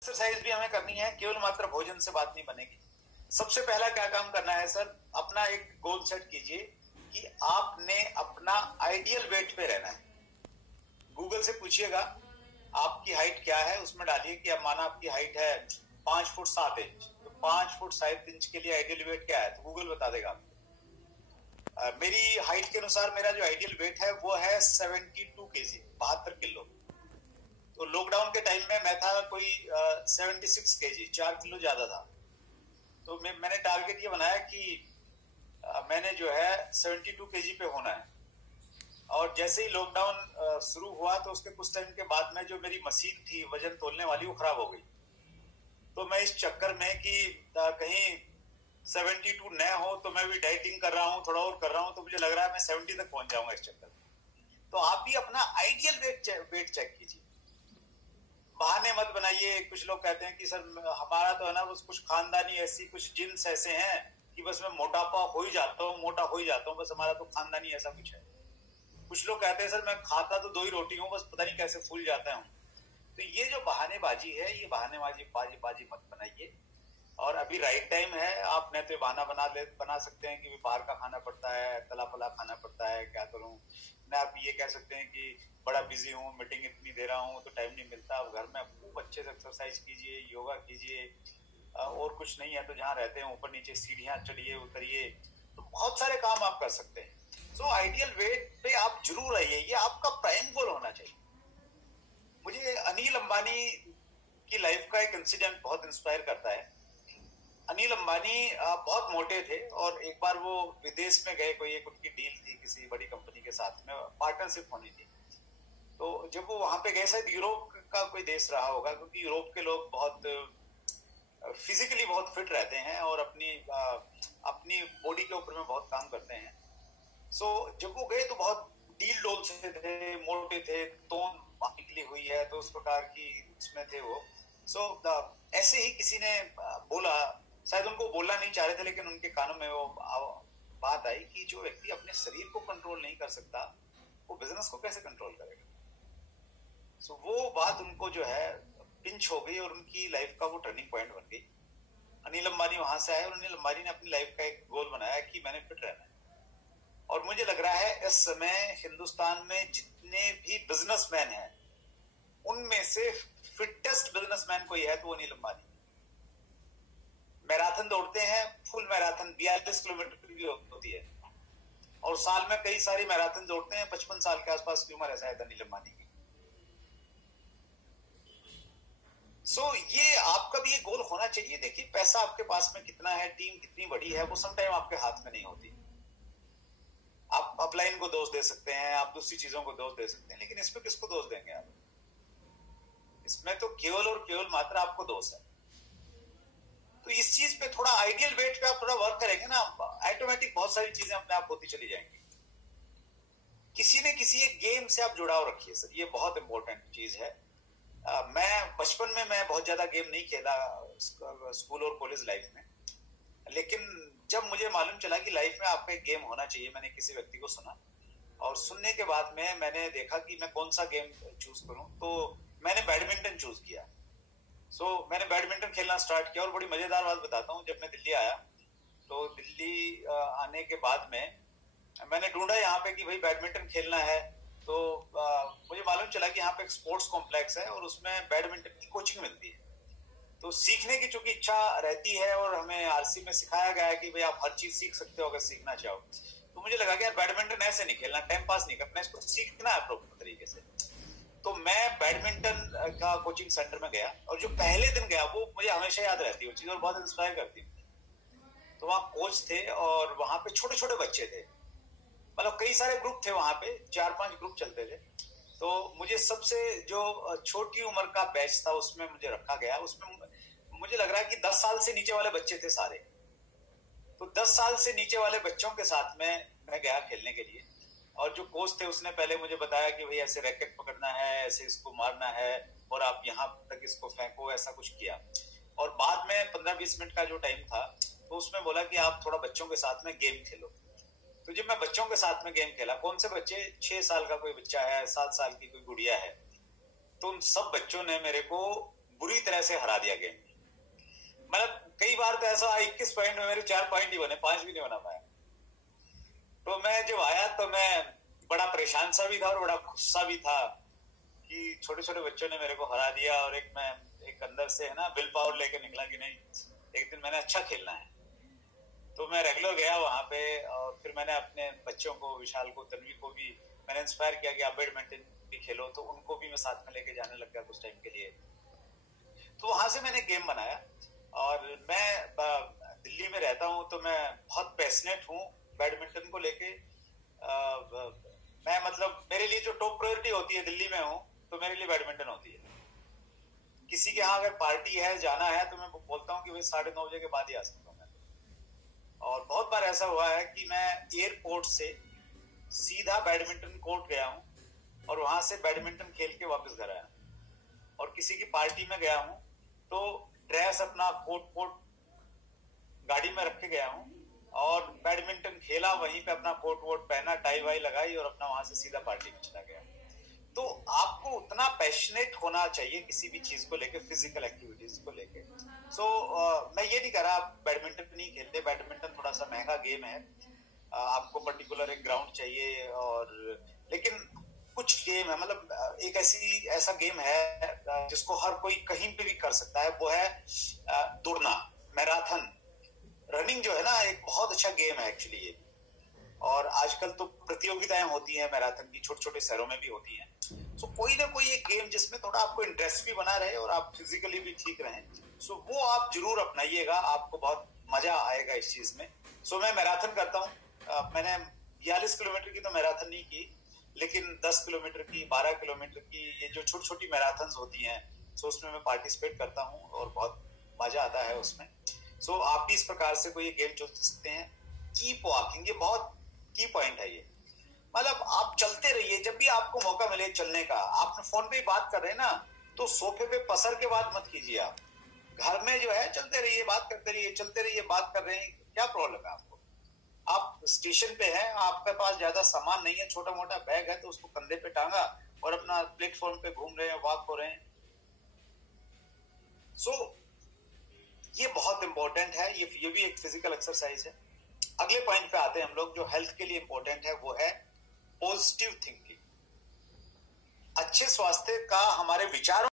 Exercise भी हमें करनी है, केवल मात्र भोजन से बात नहीं बनेगी। सबसे पहला क्या काम करना है सर, अपना एक गोल सेट कीजिए कि आपने अपना आइडियल वेट पे रहना है। गूगल से पूछिएगा आपकी हाइट क्या है, उसमें डालिए कि अब माना आपकी हाइट है 5 फुट 7 इंच, तो 5 फुट 7 इंच के लिए आइडियल वेट क्या है, तो गूगल बता देगा आपको। मेरी हाइट के अनुसार मेरा जो आइडियल वेट है वो है 72 केजी, 72 किलो। तो लॉकडाउन के टाइम में मैं था कोई 76 केजी, 4 किलो ज्यादा था। तो मैंने टारगेट ये बनाया कि मैंने जो है 72 केजी पे होना है। और जैसे ही लॉकडाउन शुरू हुआ तो उसके कुछ टाइम के बाद में जो मेरी मशीन थी वजन तोलने वाली, वो खराब हो गई। तो मैं इस चक्कर में कि कहीं 72 न हो, तो मैं भी डाइटिंग कर रहा हूँ, थोड़ा और कर रहा हूँ, तो मुझे लग रहा है मैं 70 तक पहुंच जाऊंगा इस चक्कर में। तो आप भी अपना आइडियल वेट चेक कीजिए, बहाने मत बनाइए। कुछ लोग कहते हैं कि सर हमारा तो है ना, बस कुछ खानदानी ऐसी कुछ जिन्स ऐसे हैं कि बस मैं मोटापा हो ही जाता हूँ, मोटा हो ही जाता हूँ, बस हमारा तो खानदानी ऐसा कुछ है। कुछ लोग कहते हैं सर मैं खाता तो 2 ही रोटी हूँ, बस पता नहीं कैसे फूल जाता हूँ। तो ये जो बहानेबाजी है, ये बहानेबाजी मत बनाइए। और अभी राइट टाइम है। आप न तो बहाना बना सकते हैं कि बाहर का खाना पड़ता है, तला पला खाना पड़ता है, क्या करूं। न आप ये कह सकते हैं कि बड़ा बिजी हूँ, मीटिंग इतनी दे रहा हूँ तो टाइम नहीं मिलता। आप घर में खूब अच्छे से एक्सरसाइज कीजिए, योगा कीजिए, और कुछ नहीं है तो जहाँ रहते हैं ऊपर नीचे सीढ़ियाँ चढ़िए उतरिए, तो बहुत सारे काम आप कर सकते हैं। सो आइडियल वेट पे आप जरूर आइए, ये आपका प्राइम गोल होना चाहिए। मुझे अनिल अंबानी की लाइफ का एक इंसिडेंट बहुत इंस्पायर करता है। अनिल अंबानी बहुत मोटे थे और एक बार वो विदेश में गए, कोई एक उनकी डील थी किसी बड़ी कंपनी के साथ में, पार्टनरशिप होनी थी। तो जब वो वहां पे गए, शायद यूरोप का कोई देश रहा होगा, क्योंकि यूरोप के लोग बहुत फिजिकली बहुत फिट रहते हैं और अपनी बॉडी के ऊपर में बहुत काम करते हैं। सो जब वो गए तो बहुत डील डोल से थे, मोटे थे, तोन निकली हुई है, तो उस प्रकार की उसमें थे वो। सो ऐसे ही किसी ने बोला, शायद उनको बोलना नहीं चाह रहे थे, लेकिन उनके कानों में वो बात आई कि जो व्यक्ति अपने शरीर को कंट्रोल नहीं कर सकता, वो बिजनेस को कैसे कंट्रोल करेगा। सो वो बात उनको जो है पिंच हो गई और उनकी लाइफ का वो टर्निंग पॉइंट बन गई। अनिल अंबानी वहां से आए और अनिल अंबानी ने अपनी लाइफ का एक गोल बनाया कि मैंने फिट रहना है। और मुझे लग रहा है इस समय हिंदुस्तान में जितने भी बिजनेसमैन हैं, उनमें से फिटेस्ट बिजनेसमैन कोई है तो वो अनिल अंबानी। मैराथन दौड़ते हैं, फुल मैराथन 42 किलोमीटर की होती है, और साल में कई सारी मैराथन दौड़ते हैं। 55 साल के आसपास की उम्र है शायद अनिल अंबानी की। सो ये आपका भी ये गोल होना चाहिए। देखिए पैसा आपके पास में कितना है, टीम कितनी बड़ी है, वो समटाइम आपके हाथ में नहीं होती। आप अपलाइन को दोष दे सकते हैं, आप दूसरी चीजों को दोष दे सकते हैं, लेकिन इसमें किसको दोष देंगे आप? इसमें तो केवल और केवल मात्र आपको दोष है। तो इस चीज पे थोड़ा आइडियल वेट पे आप थोड़ा वर्क करेंगे ना, ऑटोमेटिक बहुत सारी चीजें अपने आप होती चली जाएंगी। किसी न किसी एक गेम से आप जुड़ाव रखिए सर, ये बहुत इंपॉर्टेंट चीज है। मैं बचपन में मैं बहुत ज्यादा गेम नहीं खेला स्कूल और कॉलेज लाइफ में, लेकिन जब मुझे मालूम चला कि लाइफ में आपका एक गेम होना चाहिए, मैंने किसी व्यक्ति को सुना, और सुनने के बाद में मैंने देखा कि मैं कौन सा गेम चूज करूं, तो मैंने बैडमिंटन चूज किया। सो मैंने बैडमिंटन खेलना स्टार्ट किया। और बड़ी मजेदार बात बताता हूँ, जब मैं दिल्ली आया तो दिल्ली आने के बाद में मैंने ढूंढा यहाँ पे कि भाई बैडमिंटन खेलना है, तो मुझे मालूम चला कि यहाँ पे एक स्पोर्ट्स कॉम्प्लेक्स है और उसमें बैडमिंटन की कोचिंग मिलती है। तो सीखने की चूंकि इच्छा रहती है और हमें आरसी में सिखाया गया है कि भाई आप हर चीज सीख सकते हो अगर सीखना चाहो, तो मुझे लगा कि यार बैडमिंटन ऐसे नहीं खेलना, टाइम पास नहीं करना, इसको सीखना है प्रॉपर तरीके से। तो मैं बैडमिंटन का कोचिंग सेंटर में गया, और जो पहले दिन गया वो मुझे हमेशा याद रहती है वो चीज और बहुत इंस्पायर करती है। तो वहाँ कोच थे और वहां पे छोटे छोटे बच्चे थे, मतलब कई सारे ग्रुप थे वहां पे, 4-5 ग्रुप चलते थे। तो मुझे सबसे जो छोटी उम्र का बैच था उसमें मुझे रखा गया। उसमें मुझे लग रहा है कि 10 साल से नीचे वाले बच्चे थे सारे। तो 10 साल से नीचे वाले बच्चों के साथ में मैं गया खेलने के लिए, और जो कोच थे उसने पहले मुझे बताया कि भाई ऐसे रैकेट पकड़ना है, ऐसे इसको मारना है, और आप यहाँ तक इसको फेंको, ऐसा कुछ किया। और बाद में 15-20 मिनट का जो टाइम था, तो उसमें बोला कि आप थोड़ा बच्चों के साथ में गेम खेलो। तो जब मैं बच्चों के साथ में गेम खेला, कौन से बच्चे, 6 साल का कोई बच्चा है, 7 साल की कोई गुड़िया है, तो उन सब बच्चों ने मेरे को बुरी तरह से हरा दिया गेम। मतलब कई बार तो ऐसा 21 पॉइंट में मेरे 4 पॉइंट ही बने, 5 भी नहीं बना पाया। तो मैं जब आया तो मैं बड़ा परेशान सा भी था और बड़ा गुस्सा भी था कि छोटे छोटे बच्चों ने मेरे को हरा दिया, और एक अंदर से है ना विल पावर लेके निकला कि नहीं एक दिन मैंने अच्छा खेलना है। तो मैं रेगुलर गया वहां पे, और फिर मैंने अपने बच्चों को, विशाल को, तन्वी को भी मैंने इंस्पायर किया कि आप बैडमिंटन भी खेलो, तो उनको भी मैं साथ में लेके जाने लग गया कुछ टाइम के लिए। तो वहां से मैंने गेम बनाया, और मैं दिल्ली में रहता हूँ तो मैं बहुत पैशनेट हूँ बैडमिंटन को लेके। मैं मतलब मेरे लिए जो टॉप प्रायोरिटी होती है, दिल्ली में हूँ तो मेरे लिए बैडमिंटन होती है। किसी के यहाँ अगर पार्टी है, जाना है, तो मैं बोलता हूँ कि भाई 9:30 बजे के बाद ही आ सकता हूँ मैं। और बहुत बार ऐसा हुआ है कि मैं एयरपोर्ट से सीधा बैडमिंटन कोर्ट गया हूँ और वहां से बैडमिंटन खेल के वापस घर आया। और किसी की पार्टी में गया हूँ तो ड्रेस अपना कोट गाड़ी में रख के गया हूँ और बैडमिंटन खेला, वहीं पे अपना कोट वोट पहना, टाई वाई लगाई और अपना वहां से सीधा पार्टी में चला गया। तो आपको उतना पैशनेट होना चाहिए किसी भी चीज को लेके, फिजिकल एक्टिविटीज को लेके। मैं ये नहीं कह रहा आप बैडमिंटन नहीं खेलते, बैडमिंटन थोड़ा सा महंगा गेम है, आपको पर्टिकुलर एक ग्राउंड चाहिए, और लेकिन कुछ गेम है, मतलब एक ऐसा गेम है जिसको हर कोई कहीं पे भी कर सकता है, वो है दौड़ना, मैराथन। रनिंग जो है ना एक बहुत अच्छा गेम है एक्चुअली ये, और आजकल तो प्रतियोगिताएं होती हैं मैराथन की, छोटे छोटे शहरों में भी होती हैं। सो कोई ना कोई एक गेम जिसमें थोड़ा आपको इंटरेस्ट भी बना रहे और आप फिजिकली भी ठीक रहें, सो वो आप जरूर अपनाइएगा, आपको बहुत मजा आएगा इस चीज में। सो मैं मैराथन करता हूँ। मैंने 42 किलोमीटर की तो मैराथन नहीं की, लेकिन 10 किलोमीटर की, 12 किलोमीटर की, ये जो छोटी छोटी मैराथन होती हैं, सो उसमें मैं पार्टिसिपेट करता हूँ और बहुत मजा आता है उसमें। सो आप भी इस प्रकार से कोई गेम चल सकते हैं। कीप वॉकिंग, ये बहुत की पॉइंट है ये, मतलब आप चलते रहिए, जब भी आपको मौका मिले चलने का। आप फोन पे बात कर रहे हैं ना, तो सोफे पे पसर के बात मत कीजिए। आप घर में जो है चलते रहिए, बात करते रहिए, चलते रहिए, बात कर रहे हैं, क्या प्रॉब्लम है आपको? आप स्टेशन पे हैं, आपके पास ज्यादा सामान नहीं है, छोटा मोटा बैग है तो उसको कंधे पे टांगा और अपना प्लेटफॉर्म पे घूम रहे हैं, वॉक हो रहे हैं। सो ये बहुत इंपॉर्टेंट है, ये भी एक फिजिकल एक्सरसाइज है। अगले पॉइंट पे आते हैं हम लोग, जो हेल्थ के लिए इंपॉर्टेंट है, वो है पॉजिटिव थिंकिंग। अच्छे स्वास्थ्य का हमारे विचारों